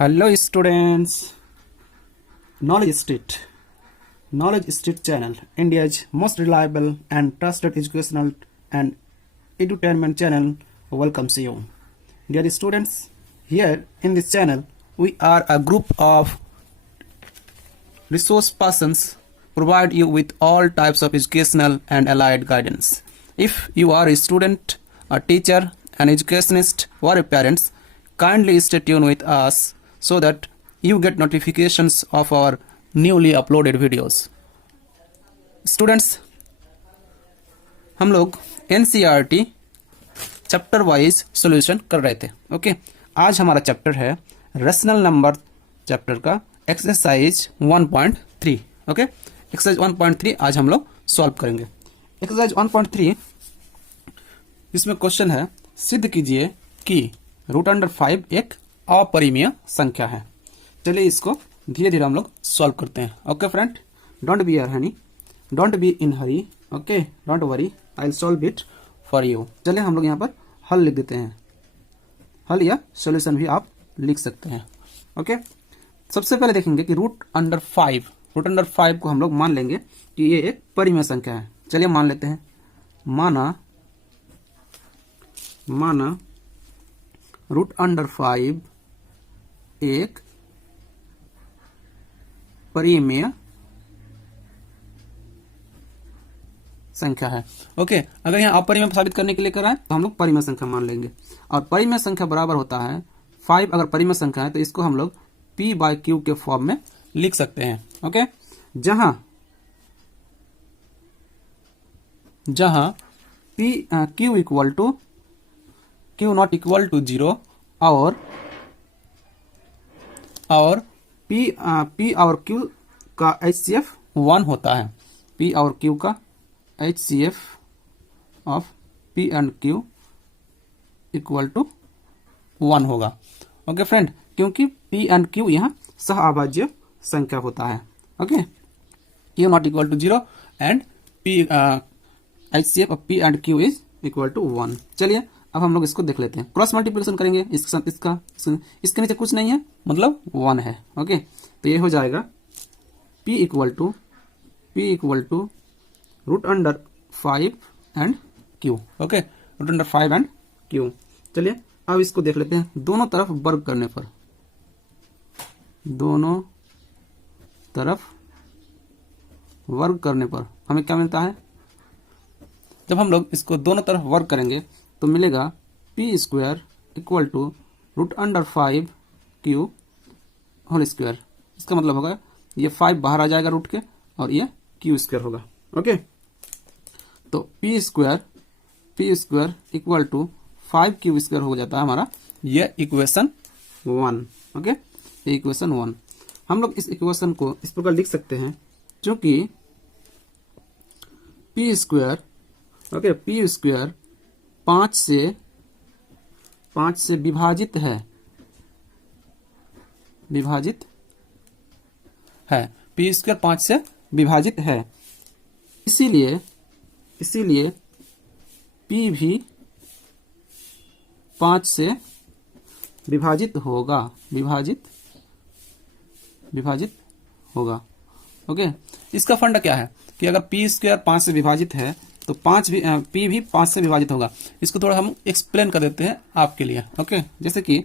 Hello students, Knowledge Street channel, India's most reliable and trusted educational and edutainment channel welcomes you. Dear students, here in this channel we are a group of resource persons provide you with all types of educational and allied guidance. If you are a student, a teacher, an educationist or a parent, kindly stay tuned with us so that you get notifications of our newly uploaded videos. Students, हम लोग NCERT chapter wise solution कर रहे थे. Okay, आज हमारा chapter है rational number chapter का exercise 1.3. Okay, exercise 1.3 आज हम लोग सॉल्व करेंगे. एक्सरसाइज 1.3 इसमें क्वेश्चन है, सिद्ध कीजिए कि √5 एक अपरिमेय संख्या है. चलिए इसको धीरे धीरे हम लोग सॉल्व करते हैं. Okay friend, don't be Honey, don't be in Hari. Okay, don't worry, I will solve it for you. चलिए हम लोग यहाँ पर हल लिख देते हैं. हल या सॉल्यूशन भी आप लिख सकते हैं. ओके, सबसे पहले देखेंगे कि √5 को हम लोग मान लेंगे कि ये एक परिमेय संख्या है. चलिए मान लेते हैं. माना √5 एक परिमेय संख्या है. ओके, अगर यहाँ अपरिमेय साबित करने के लिए कराएं तो हम लोग परिमेय संख्या मान लेंगे. और परिमेय संख्या बराबर होता है 5. अगर परिमेय संख्या है तो इसको हम लोग P/Q के फॉर्म में लिख सकते हैं. ओके, जहां Q नॉट इक्वल टू 0 और P और Q का HCF 1 होता है. P और Q का HCF of P and Q equal to 1 होगा. ओके फ्रेंड, क्योंकि P एंड Q यहाँ सहअभाज्य संख्या होता है. Okay, Q not equal to 0 and HCF of P and Q is equal to 1. चलिए अब हम लोग इसको देख लेते हैं. क्रॉस मल्टीप्लिकेशन करेंगे इसके साथ इसके नीचे कुछ नहीं है, मतलब 1 है. ओके, तो ये हो जाएगा P equal to √5 and Q. Okay, √5 and Q. चलिए अब इसको देख लेते हैं. दोनों तरफ वर्ग करने पर हमें क्या मिलता है. जब हम लोग इसको दोनों तरफ वर्ग करेंगे तो मिलेगा P² equal to √5 Q whole square. इसका मतलब होगा ये 5 बाहर आ जाएगा रूट के और ये Q² होगा. ओके, तो P² इक्वल टू 5Q² हो जाता है हमारा ये इक्वेशन 1. ओके, ये इक्वेशन 1. हम लोग इस इक्वेशन को इस प्रकार लिख सकते हैं, क्योंकि P² 5 से विभाजित है. P² 5 से विभाजित है. इसीलिए P भी 5 से विभाजित होगा. ओके, इसका फंडा क्या है कि अगर P² 5 से विभाजित है तो P भी 5 से विभाजित होगा. इसको थोड़ा हम एक्सप्लेन कर देते हैं आपके लिए. ओके, जैसे कि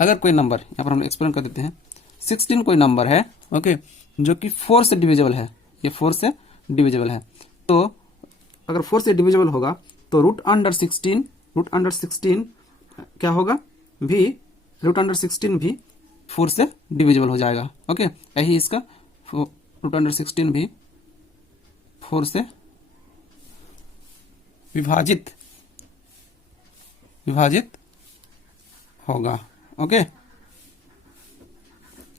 अगर कोई नंबर यहाँ पर हम एक्सप्लेन कर देते हैं. 16 कोई नंबर है, ओके, जो कि 4 से डिविजिबल है. ये 4 से डिविजिबल है. तो अगर 4 से डिविजिबल होगा तो √16 क्या होगा, भी √16 भी 4 से डिविजिबल हो जाएगा. ओके, यही इसका √16 भी 4 से विभाजित होगा. ओके,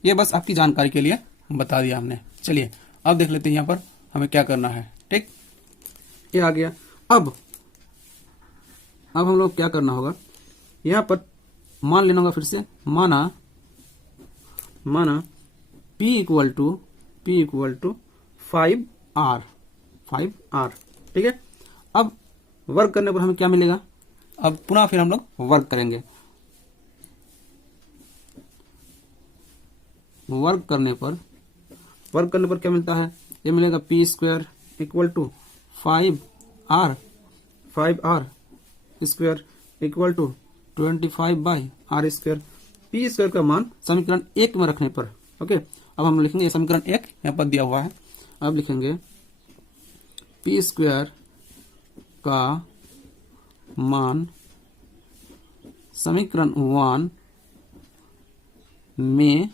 ये बस आपकी जानकारी के लिए बता दिया हमने. चलिए अब देख लेते हैं यहाँ पर हमें क्या करना है. ठीक, ये आ गया. अब हम लोग क्या करना होगा, यहाँ पर मान लेना होगा. फिर से माना P इक्वल टू 5R. ठीक है, अब वर्क करने पर हमें क्या मिलेगा. अब पुनः फिर हम लोग वर्क करेंगे. वर्ग करने पर क्या मिलता है, ये मिलेगा P square equal to 5r square equal to 25/r square. P square का मान समीकरण 1 में रखने पर, ओके, अब हम लिखेंगे समीकरण 1 यहाँ पर दिया हुआ है। अब लिखेंगे पी स्क्वायर का मान समीकरण 1 में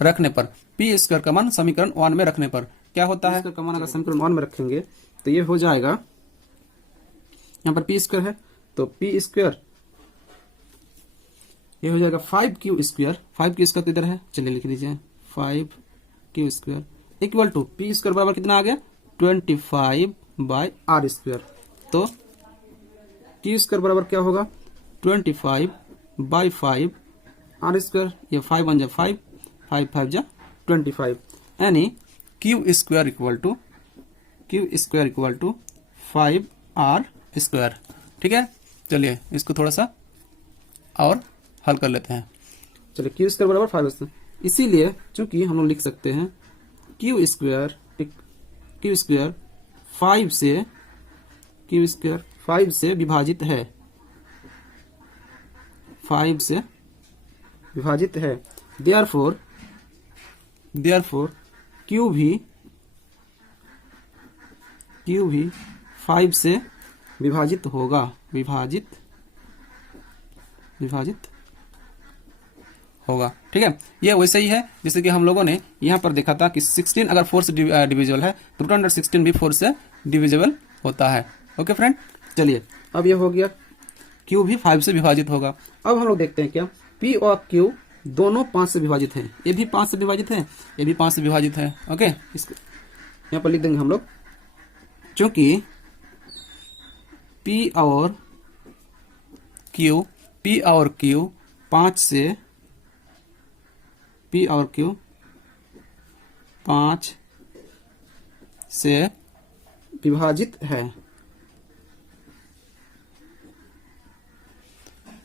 रखने पर, पी स्क्वायर का मान समीकरण 1 में रखने पर क्या होता है, का मान अगर समीकरण 1 में रखेंगे तो ये हो जाएगा, यहाँ पर पी स्क्वायर है तो पी स्क्वायर ये हो जाएगा 5q स्क्वायर। 5q स्क्वायर इधर है, चलिए लिख लीजिए 5q square equal to P square बराबर कितना आ गया 25/r स्क्वायर। तो q स्क्वायर बराबर क्या होगा 25/5 r स्क्वायर, ये 5 बन जाए 5, 5 5 जा 25, यानी q square equal to 5r square. ठीक है, चलिए इसको थोड़ा सा और हल कर लेते हैं। चलिए q स्क्वायर बराबर 5, इसीलिए चूंकि हम लोग लिख सकते हैं q स्क्वायर 5 से विभाजित है, 5 से विभाजित है, देयरफॉर q भी 5 से विभाजित होगा, विभाजित होगा। ठीक है, ये वैसे ही है जैसे कि हम लोगों ने यहाँ पर देखा था कि 16 अगर 4 से डिविजिबल है तो रूट अंडर 16 भी 4 से डिविजिबल होता है। ओके फ्रेंड, चलिए अब ये हो गया q भी 5 से विभाजित होगा। अब हम लोग देखते हैं क्या p और q दोनों 5 से विभाजित है, ये भी 5 से विभाजित है, ये भी 5 से विभाजित है। ओके, इसको यहाँ पर लिख देंगे हम लोग, क्योंकि p और q 5 से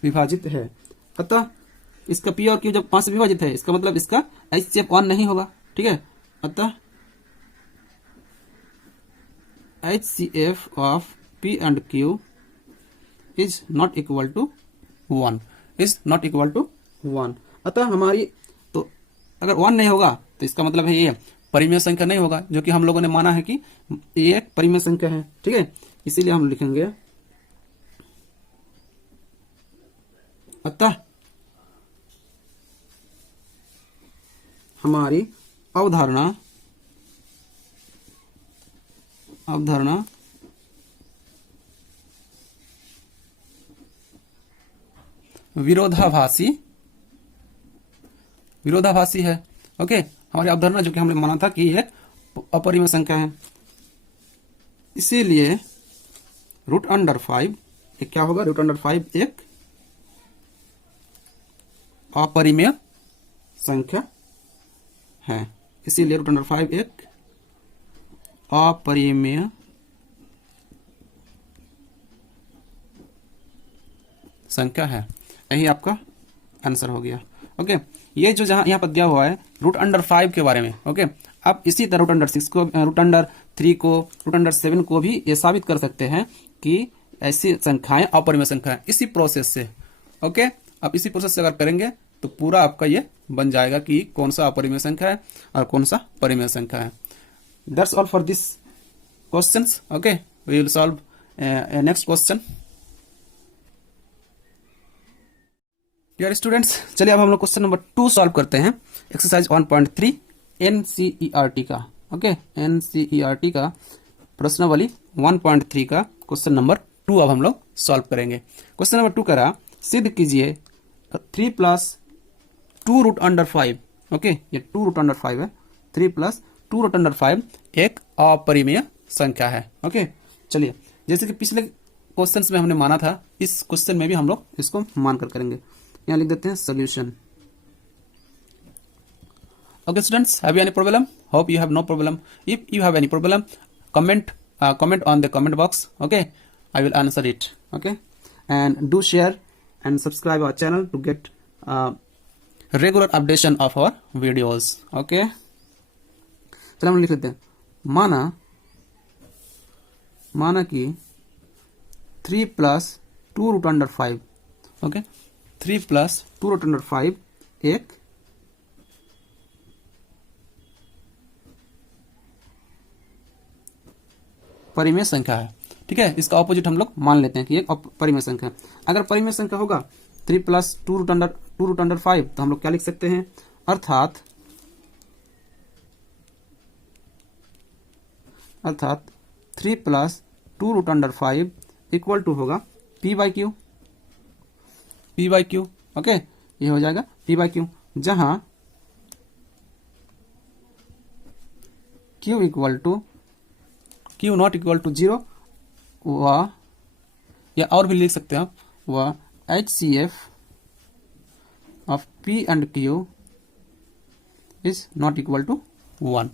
विभाजित है, अतः इसका p और q जब 5 से विभाजित है इसका मतलब इसका HCF 1 नहीं होगा। ठीक है, अतः HCF of p and q is not equal to 1, अतः हमारी तो अगर 1 नहीं होगा तो इसका मतलब है ये परिमेय संख्या नहीं होगा, जो कि हम लोगों ने माना है कि ये एक परिमेय संख्या है। ठीक है, इसीलिए हम लिखेंगे अतः हमारी अवधारणा विरोधाभासी है। ओके, हमारी अवधारणा जो कि हमने माना था कि एक अपरिमेय संख्या है, इसीलिए रूट अंडर 5 क्या होगा, रूट अंडर 5 एक अपरिमेय संख्या है, इसीलिए रूट अंडर 5 एक अपरिमेय संख्या है। यही आपका आंसर हो गया। ओके, ये जो जहां यहाँ पर दिया हुआ है रूट अंडर 5 के बारे में। ओके, आप इसी तरह रूट अंडर 6 को, रूट अंडर 3 को, रूट अंडर 7 को भी ये साबित कर सकते हैं कि ऐसी संख्याएं अपरिमेय संख्या है, इसी प्रोसेस से। ओके, आप इसी प्रोसेस से अगर करेंगे तो पूरा आपका ये बन जाएगा कि कौन सा अपरिमेय संख्या है और कौन सा परिमेय संख्या है। That's all for this questions. Okay, we will solve next question. Dear students, चलिए अब हम लोग क्वेश्चन नंबर 2 सॉल्व करते हैं, एक्सरसाइज 1.3 NCERT का। ओके, NCERT का प्रश्नावली 1.3 का क्वेश्चन नंबर 2 अब हम लोग सॉल्व करेंगे। क्वेश्चन नंबर 2 करा, सिद्ध कीजिए 3 + 2 रूट अंडर 5। ओके, ये 2 रूट अंडर 5 है, 3 + 2 रूट अंडर 5 एक अपरिमेय संख्या है। ओके, चलिए जैसे कि पिछले क्वेश्चंस में हमने माना था, इस क्वेश्चन में भी हम लोग इसको मानकर करेंगे। यहाँ लिख देते हैं solution. Okay students, have you any problem? Hope you have no problem. If you have any problem, comment on the comment box. Okay, I will answer it. Okay, and do share and subscribe our channel to get regular updation of our videos. Okay, चलो हम लिख लेते हैं। माना कि 3 + 2√5, okay, 3 + 2√5 एक परिमेय संख्या है। ठीक है, इसका ऑपोजिट हम लोग मान लेते हैं कि एक परिमेय संख्या है। अगर परिमेय संख्या होगा 3 + 2√5, तो हम लोग क्या लिख सकते हैं, अर्थात 3 + 2√5 इक्वल टू होगा p/q। ओके, ये हो जाएगा p/q, जहां q नॉट इक्वल टू 0, वह, या और भी लिख सकते हैं आप, वह HCF of P and Q is not equal to 1,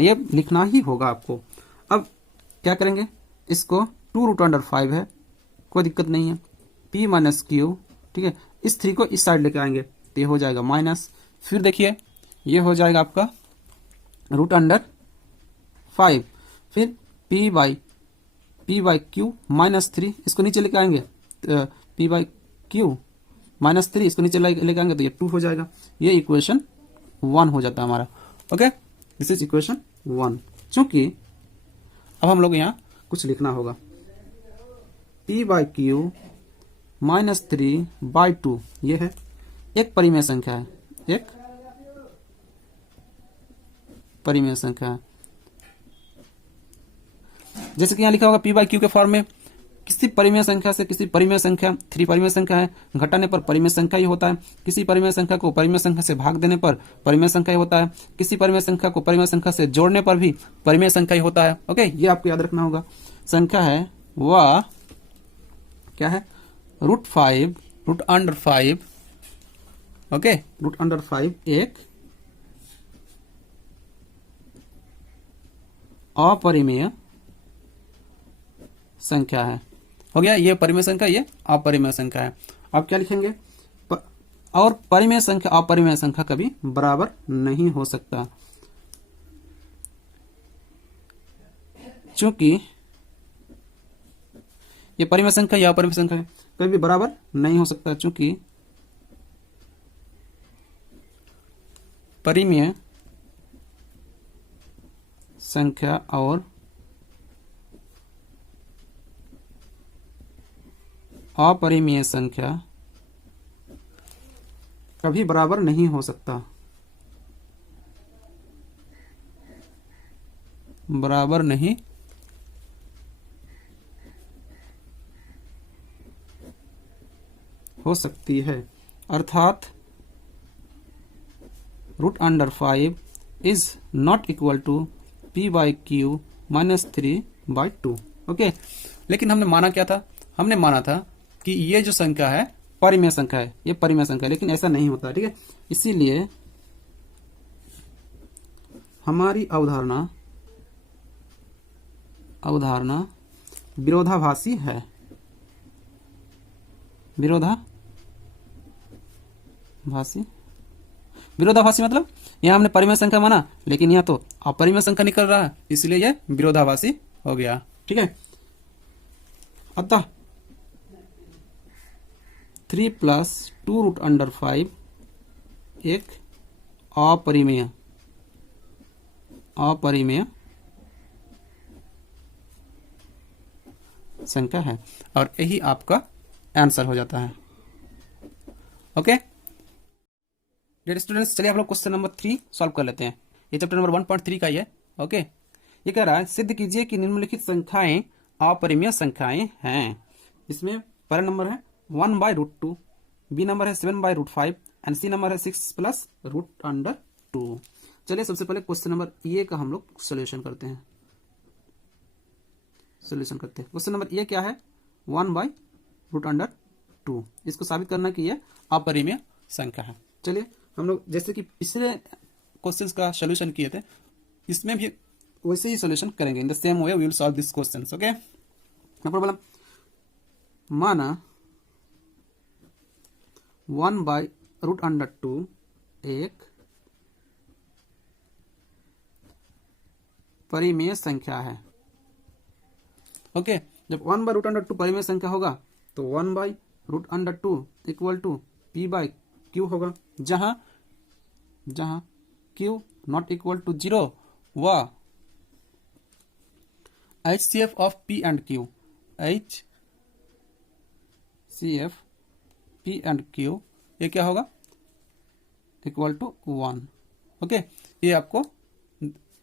ये लिखना ही होगा आपको। अब क्या करेंगे, इसको 2√5 है, कोई दिक्कत नहीं है, P - Q, ठीक है, इस 3 को इस साइड लेके आएंगे तो ये हो जाएगा माइनस, फिर देखिए ये हो जाएगा आपका √5, फिर P/Q -3, इसको नीचे लेके आएंगे, P/Q -3 इसको नीचे लेके आएंगे तो ये 2 हो जाएगा। ये इक्वेशन 1 हो जाता है हमारा। Okay, this is equation 1। चूंकि अब हम लोग यहाँ कुछ लिखना होगा, P/Q -3/2 ये है, एक परिमेय संख्या है, जैसे कि यहाँ लिखा होगा P/Q के फॉर्म में, किसी परिमेय संख्या से किसी परिमेय संख्या, 3 परिमेय संख्या है, घटाने पर परिमेय संख्या ही होता है, किसी परिमेय संख्या को परिमेय संख्या से भाग देने पर परिमेय संख्या ही होता है, किसी परिमेय संख्या को परिमेय संख्या से जोड़ने पर भी परिमेय संख्या ही होता है। ओके, ये आपको याद रखना होगा। संख्या है वह क्या है, √5, ओके, √5 एक अपरिमेय संख्या है। हो गया, ये परिमेय संख्या, ये अपरिमेय संख्या है। अब क्या लिखेंगे, और परिमेय संख्या अपरिमेय संख्या कभी बराबर नहीं हो सकता, क्योंकि ये परिमेय संख्या या अपरिमेय संख्या है, कभी बराबर नहीं हो सकता, क्योंकि परिमेय संख्या और अपरिमेय संख्या कभी बराबर नहीं हो सकता, बराबर नहीं हो सकती है, अर्थात √5 is not equal to P/Q -3/2। Okay, लेकिन हमने माना क्या था, हमने माना था कि ये जो संख्या है परिमेय संख्या है, ये परिमेय संख्या है, लेकिन ऐसा नहीं होता। ठीक है, इसीलिए हमारी अवधारणा विरोधाभासी है। विरोधाभासी मतलब यहाँ हमने परिमेय संख्या माना, लेकिन यहाँ तो अपरिमेय संख्या निकल रहा है, इसलिए यह विरोधाभासी हो गया। ठीक है, अतः 3 + 2√5 एक अपरिमेय संख्या है, और यही आपका आंसर हो जाता है। ओके डियर स्टूडेंट्स, चलिए हम लोग क्वेश्चन नंबर 3 सॉल्व कर लेते हैं। ये चैप्टर नंबर 1.3 का ही है। ओके, ये कह रहा है सिद्ध कीजिए कि निम्नलिखित संख्याएं अपरिमेय संख्याएं हैं। इसमें पहला नंबर है 1/√2, बी नंबर है 7/√5 एंड सी नंबर है 6 + √2। चलिए सबसे पहले क्वेश्चन नंबर ए का हम लोग सोल्यूशन करते हैं। क्वेश्चन नंबर ए क्या है, 1/√2। इसको साबित करना कि यह अपरिमेय संख्या है। चलिए हम लोग जैसे कि पिछले क्वेश्चंस का सोल्यूशन किए थे, इसमें भी वैसे ही सोल्यूशन करेंगे। In the same way we will solve this questions. Okay, no problem. माना 1/√2 एक परिमेय संख्या है। ओके, जब 1/√2 परिमेय संख्या होगा तो 1/√2 इक्वल टू P/Q होगा, जहां Q नॉट इक्वल टू 0 व HCF of P and Q, HCF P and Q ये क्या होगा, इक्वल टू 1। ओके, ये आपको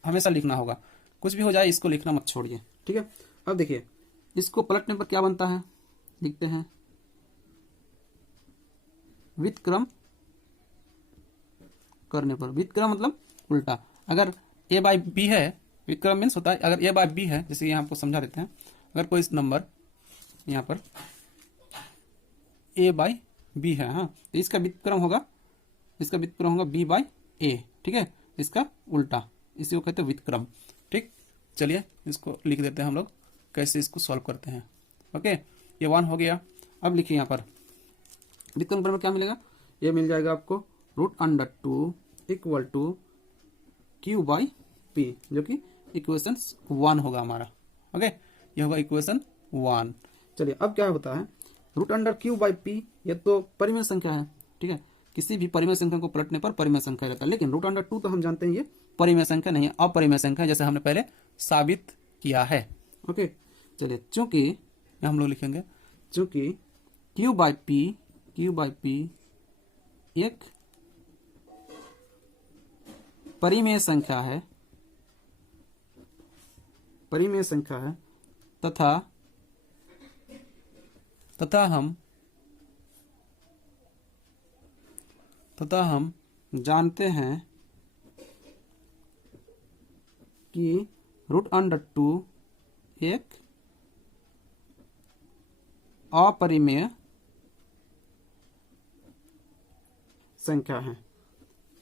हमेशा लिखना होगा, कुछ भी हो जाए इसको लिखना मत छोड़िए, ठीक है। अब देखिए इसको पलटने पर क्या बनता है, लिखते हैं व्युत्क्रम करने पर, व्युत्क्रम मतलब उल्टा। अगर A/B है, व्युत्क्रम मीन्स होता है अगर A/B है, जैसे यहाँ आपको समझा देते हैं, अगर कोई नंबर यहाँ पर A/B है, हाँ, तो इसका व्युत्क्रम होगा B/A, ठीक है, इसका उल्टा, इसी को कहते हैं व्युत्क्रम। ठीक, चलिए इसको लिख देते हैं हम लोग, कैसे इसको सॉल्व करते हैं। ओके, ये 1 हो गया। अब लिखिए यहाँ पर व्युत्क्रम करने में क्या मिलेगा, ये मिल जाएगा आपको √2 इक्वल टू Q/P, जो कि इक्वेशन 1 होगा हमारा। ओके, ये होगा इक्वेशन 1। चलिए अब क्या होता है, √Q/P ये तो परिमेय संख्या है, ठीक है, किसी भी परिमेय संख्या को पलटने पर परिमेय संख्या रहता है, लेकिन √2 तो हम जानते हैं ये परिमेय संख्या नहीं है, अपरिमेय संख्या है, जैसे हमने पहले साबित किया है। ओके, चलिए चूंकि हम लोग लिखेंगे चूंकि Q/P एक परिमेय संख्या है, तथा हम जानते हैं कि √2 एक अपरिमेय संख्या है।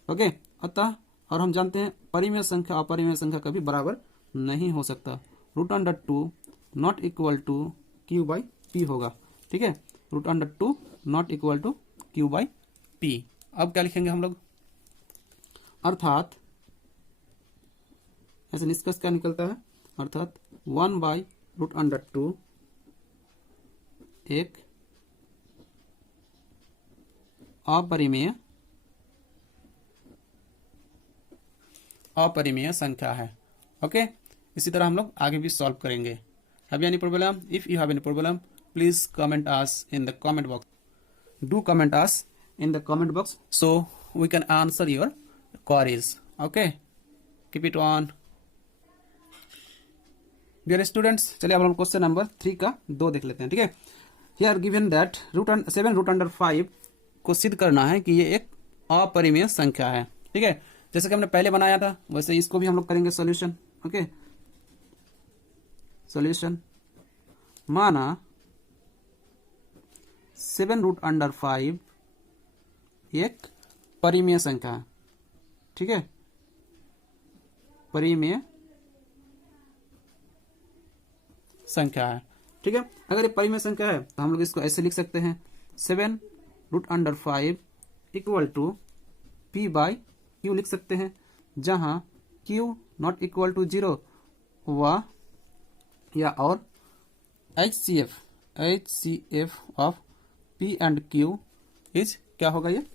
ओके, अतः और हम जानते हैं परिमेय संख्या अपरिमेय संख्या कभी बराबर नहीं हो सकता, √2 नॉट इक्वल टू Q/P होगा, ठीक है, √2 नॉट इक्वल टू Q/P। अब क्या लिखेंगे हम लोग, अर्थात ऐसे निष्कर्ष क्या निकलता है, अर्थात 1/√2 एक अपरिमेय संख्या है। ओके, इसी तरह हम लोग आगे भी सॉल्व करेंगे। Have any problem? If you have any problem please comment us in the comment box, do comment us in the comment box so we can answer your queries. Okay, keep it on dear students। चलिए अब हम question number 3 का 2 देख लेते हैं, ठीक है। Here given that 7√5 को सिद्ध करना है कि ये एक अपरिमेय संख्या है, ठीक है, जैसे कि हमने पहले बनाया था वैसे इसको भी हम लोग करेंगे सॉल्यूशन। ओके, सॉल्यूशन माना 7√5 एक परिमेय संख्या है, ठीक है, परिमेय संख्या है, ठीक है। अगर ये परिमेय संख्या है तो हम लोग इसको ऐसे लिख सकते हैं 7√5 इक्वल टू P/Q लिख सकते हैं, जहां Q नॉट इक्वल टू 0 व या और HCF of P and Q is क्या होगा, ये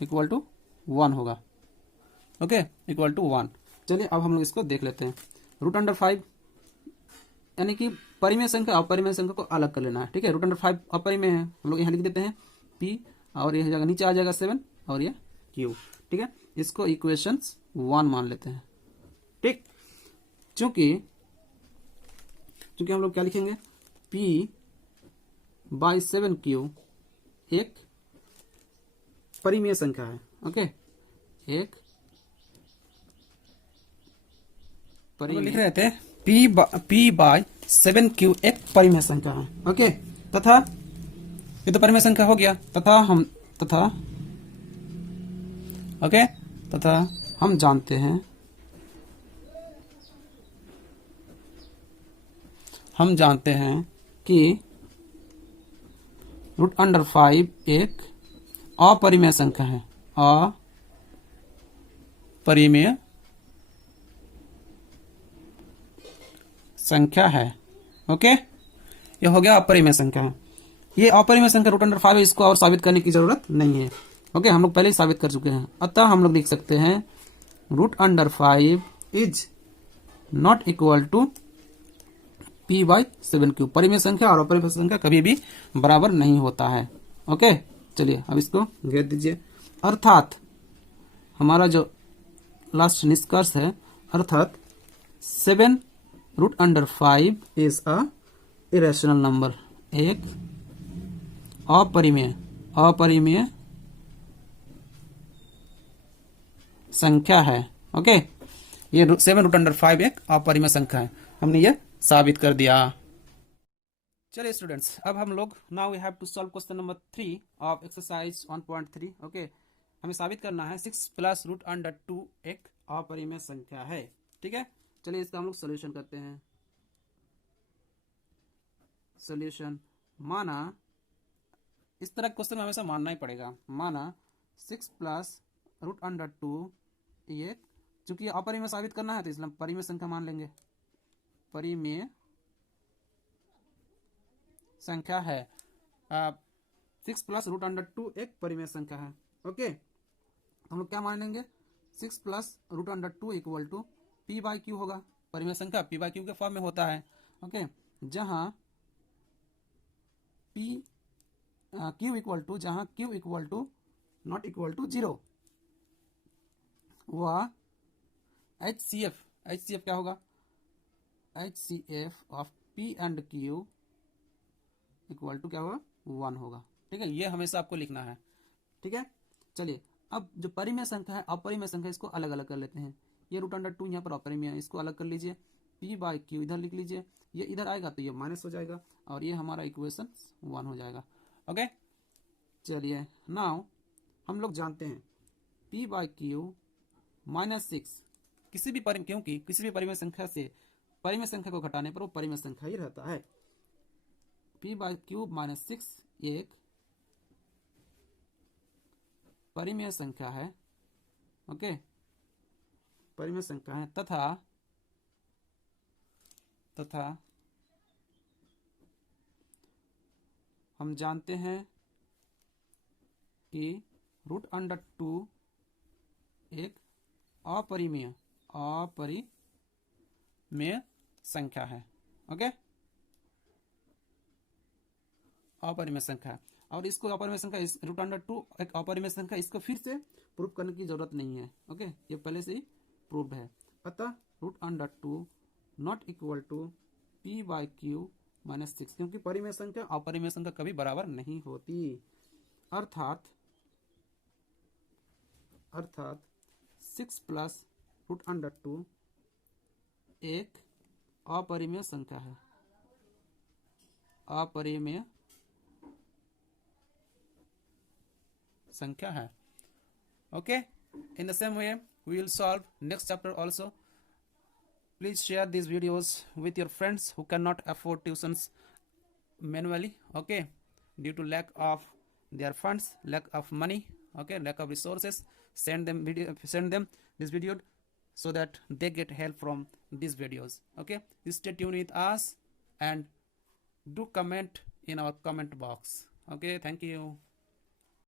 इक्वल टू 1 होगा। Okay, equal to 1। चलिए अब हम लोग इसको देख लेते हैं। √5 यानी कि परिमेय संख्या अपरिमेय संख्या को अलग कर लेना है, ठीक है। √5 अपरिमेय है, हम लोग यहाँ लिख देते हैं P और ये जगह नीचे आ जाएगा 7 और ये Q, ठीक है, इसको इक्वेशन 1 मान लेते हैं, ठीक। चूंकि हम लोग क्या लिखेंगे, P/7Q एक परिमेय संख्या है। ओके, एक परिमेय लिख रहे थे P/7Q एक परिमेय संख्या है। ओके, तथा ये तो परिमेय संख्या हो गया, तथा हम जानते हैं कि √5 एक अपरिमेय संख्या है, अपरिमेय संख्या है। ओके, ये हो गया अपरिमेय संख्या है। ये अपरिमेय संख्या रूट अंडर 5 है, इसको और साबित करने की जरूरत नहीं है। ओके, हम लोग पहले ही साबित कर चुके हैं। अतः हम लोग लिख सकते हैं root under 5 is not equal to p/7 परिमेय संख्या और अपरिमेय संख्या कभी भी बराबर नहीं होता है। ओके, चलिए अब इसको घेर दीजिए। अर्थात हमारा जो लास्ट निष्कर्ष है, अर्थात 7 root under 5 is a irrational number, एक अपरिमेय संख्या है। ओके, ये 7 रूट अंडर 5 एक अपरिमेय संख्या है, हमने ये साबित कर दिया। चलिए स्टूडेंट्स, अब हम लोग now we have to solve question number 3 of exercise 1.3। Okay, हमें साबित करना है 6 प्लस रूट अंडर 2 एक अपरिमेय संख्या है। ठीक है, चलिए इसका हम लोग सोल्यूशन करते हैं। सोल्यूशन, माना इस तरह क्वेश्चन में हमेशा मानना ही पड़ेगा। माना 6 प्लस रूट अंडर 2 ये, चूंकि अपरिमेय साबित करना है तो इसलिए परिमेय संख्या मान लेंगे। परिमेय संख्या है, 6 प्लस रूट अंडर 2 एक परिमेय संख्या है। ओके, हम लोग क्या मान लेंगे, 6 plus root under 2 equal to p/q होगा। परिमेय संख्या p/q के फॉर्म में होता है। ओके, जहां q equal to not equal to 0, वह HCF क्या होगा, HCF of p and q equal to क्या होगा, 1 होगा। ठीक है, ये हमेशा आपको लिखना है। ठीक है, चलिए अब जो परिमेय संख्या है अपरिमेय संख्या, इसको अलग अलग कर लेते हैं। ये रूट अंडर 2 यहाँ पर अपरिमेय है, इसको अलग कर लीजिए। p/q इधर लिख लीजिए, ये इधर आएगा तो ये माइनस हो जाएगा और ये हमारा इक्वेशन 1 हो जाएगा। ओके, चलिए नाउ हम लोग जानते हैं p/q -6 क्योंकि किसी भी परिमेय संख्या से परिमेय संख्या को घटाने पर वो परिमेय संख्या ही रहता है। p/q -6 एक परिमेय संख्या है। ओके, परिमेय संख्या है तथा हम जानते हैं कि रूट अंडर 2 एक अपरिमेय संख्या है। ओके, अपरिमेय संख्या, और इसको अपरिमेय संख्या रूट अंडर 2 एक अपरिमेय संख्या, इसको फिर से प्रूव करने की जरूरत नहीं है। ओके, ये पहले से ही प्रूव्ड है। अतः root under 2 not equal to p/q -6, क्योंकि परिमेय संख्या अपरिमेय संख्या कभी बराबर नहीं होती। अर्थात 6 प्लस रूट अंडर 2 एक अपरिमेय संख्या है, अपरिमेय संख्या है। Okay, in the same way we will solve next chapter also. Please share these videos with your friends who cannot afford tuitions manually. Okay, due to lack of their funds, lack of money, okay, lack of resources, send them this video so that they get help from these videos. Okay, stay tuned with us and do comment in our comment box. Okay, thank you.